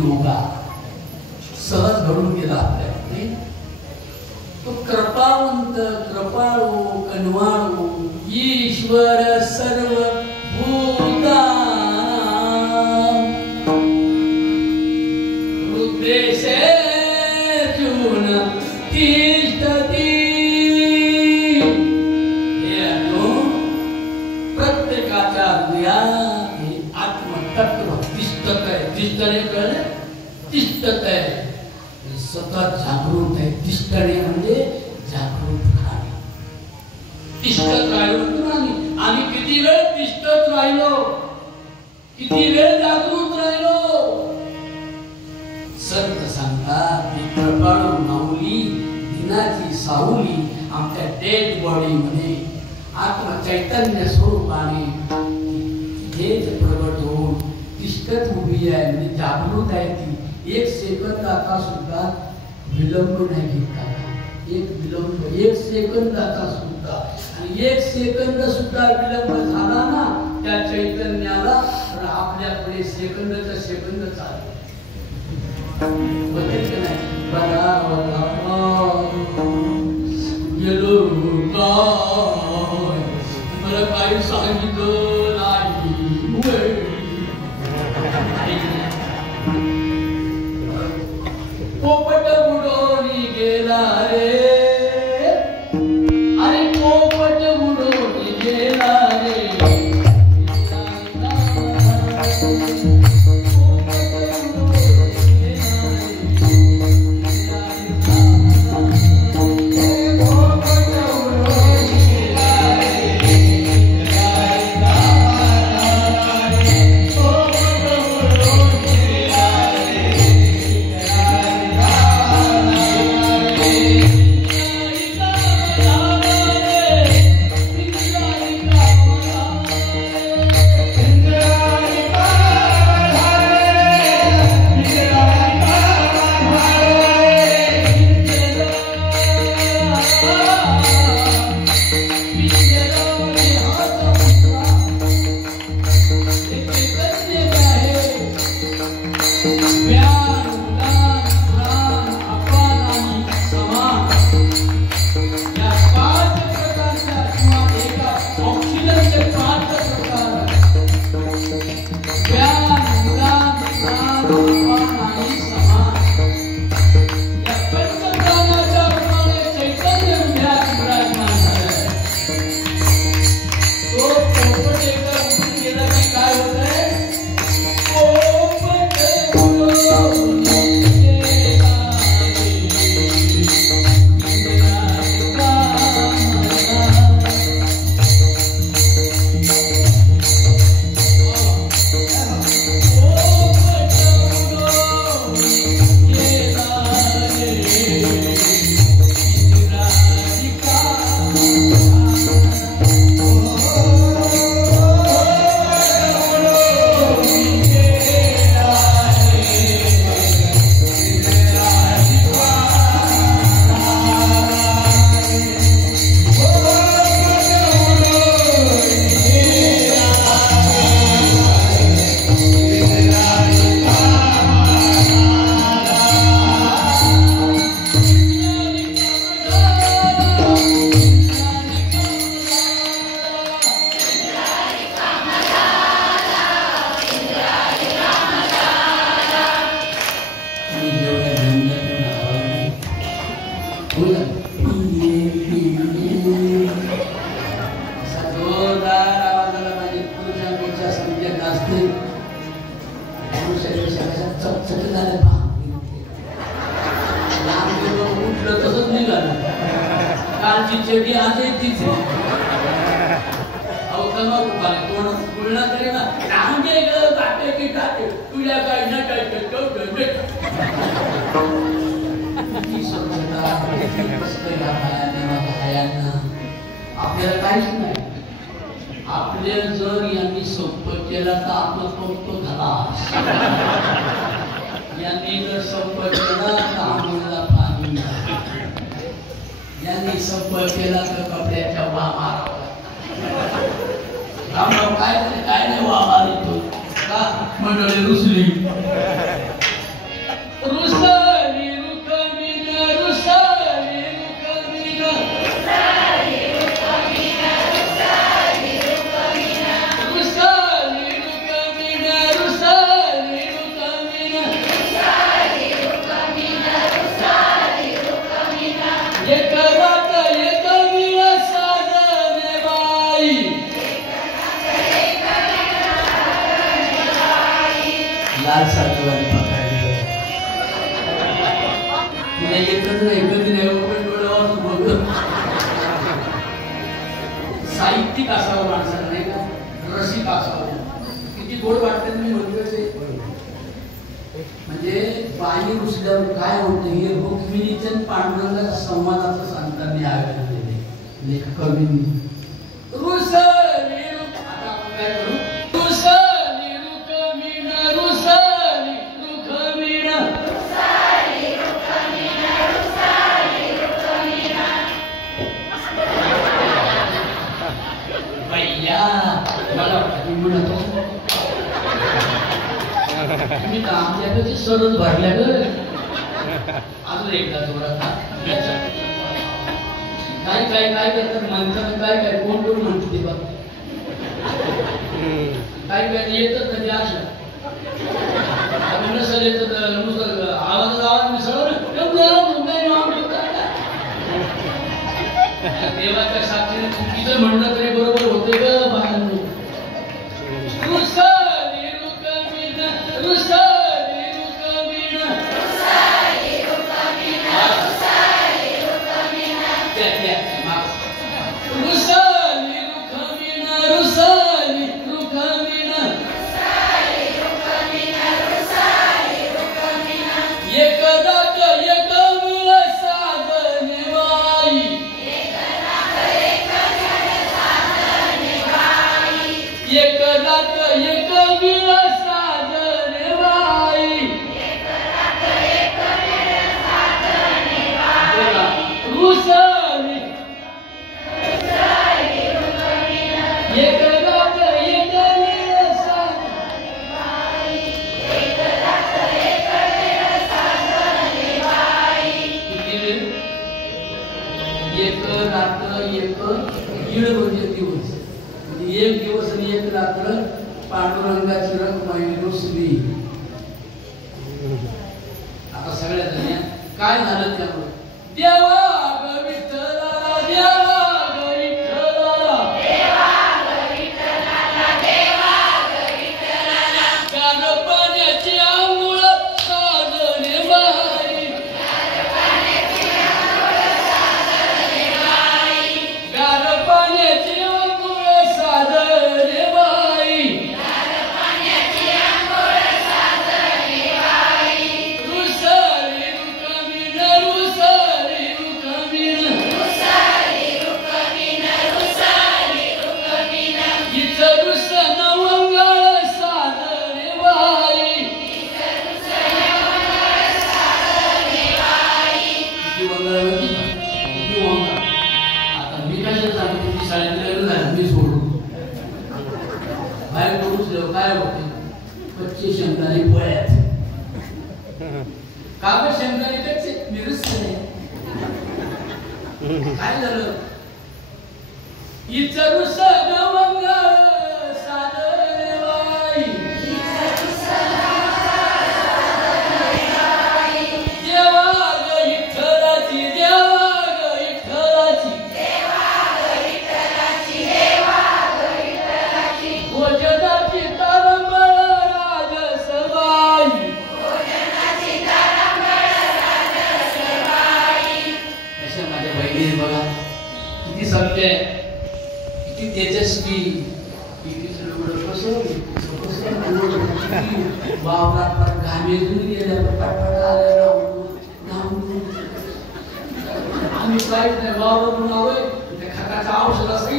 योगा सहज घडून गेला आपल्याकडे. तो कृपावंत कृपाळू कनवाळू ईश्वर सर्व भूता उद्देशे चून तिष्ठती. हे प्रत्येकाच्या हृदयात हे आत्मतत्व तिष्ठत आहे. तिष्ठणे कळले तिष्ठत आहे सतत जागृत आहे. तिष्ठणे म्हणजे जागृत राहणे. तिष्ठत राहिलो आम्ही किती वेळ तिष्ठत राहिलो किती वेळ जागृत राहिलो. संत सांगतात की कृपाळू माऊली दिनाची सावली आमच्या डेड बॉडी मध्ये आत्म चैतन्य स्वरूपाने हेच प्रगट होऊन तिष्ठत उभी आहे म्हणजे जागृत आहे. ती एक सेकंदाचा सुद्धा विलंब नाही घेतला. एक सेकंदाचा सुद्धा आणि एक सेकंद सुद्धा विलंब झाला ना त्या चैतन्याला तर आपल्याकडे सेकंदचा सेकंद चालू गेलो मला काही सांगितलं नाही. पोपट बुडोनी गेला रे अरे पोपट बुडोनी गेला रे. आपल्याला काहीच नाही. आपले जर यांनी संपर्क केला तर आपला पंप झाला. यांनी जर संपर्क केला तर आम्हाला पाणी, यांनी संपर्क केला तर कपड्याच्या वा मारावा. काय नाही वा मारितो का मंडळी रुसली रुसली रुकमिना रुसली रुकमिना लाल सारखं पकडली तुला येतच नाही कधी नाही ओपन डोळ्यावर बघ साहित्यिक असावं माणसाला नाही का रसिक असावं किती गोड वाटतं मी म्हणतो ते म्हणजे बाई रुसल्यावर काय होतं हे रुक्मिणीच्या पांडुरंगाच्या संवादाचं सांगताना आयोजन केले लेखकांनी रुसली आता आपण काय करू रुसली रुकमिना रुसली रुकमिना रुसली रुकमिना रुसली रुकमिना भैया मला मी म्हणतो मी आमच्याकडे सरच भरल्या ग अजून एकदा जोरात काय काय काय करतात म्हणतात काय काय कोण कोण म्हणते ते बघ काय काय येतात ना ते अशा नसेल येतात आवाज मिसळ देवाच्या साक्षीने चुकीचं म्हणणं तरी बरोबर होते ग बाहेर एक दिवस आणि एक रात्र पांडुरंगाची रखमाई रुसली आता सगळ्या काय झालं त्यामुळे देवा ग विठ्ठला देवा ग विठ्ठला देवा ग विठ्ठला देवा ग विठ्ठला गाण पाण्याची आंघोळ साजणे बाई गाण पाण्याची आंघोळ साजणे बाई गाण पाण्याची काय होते कच्चे शेंगदाणे पोळ्यात काबे शेंगदाणे कच्चे निरुसले काय झालं इचरुस गवंगाळ साधरे बाई इचरुस देवा ग विठ्ठलाची देवा ग विठ्ठलाची देवा ग विठ्ठलाची देवा ग विठ्ठलाची भोजनाची तारंबळ राजसबाई भोजनाची तारंबळ राजसबाई अशा माझ्या बहिणी बघा किती सत्य आहे किती तेजस्वी किती वावरात पण घामेजून गेल्या पटपट आल्या आम्ही काहीच नाही वावरातून आलोय त्या खताचं औषध असतं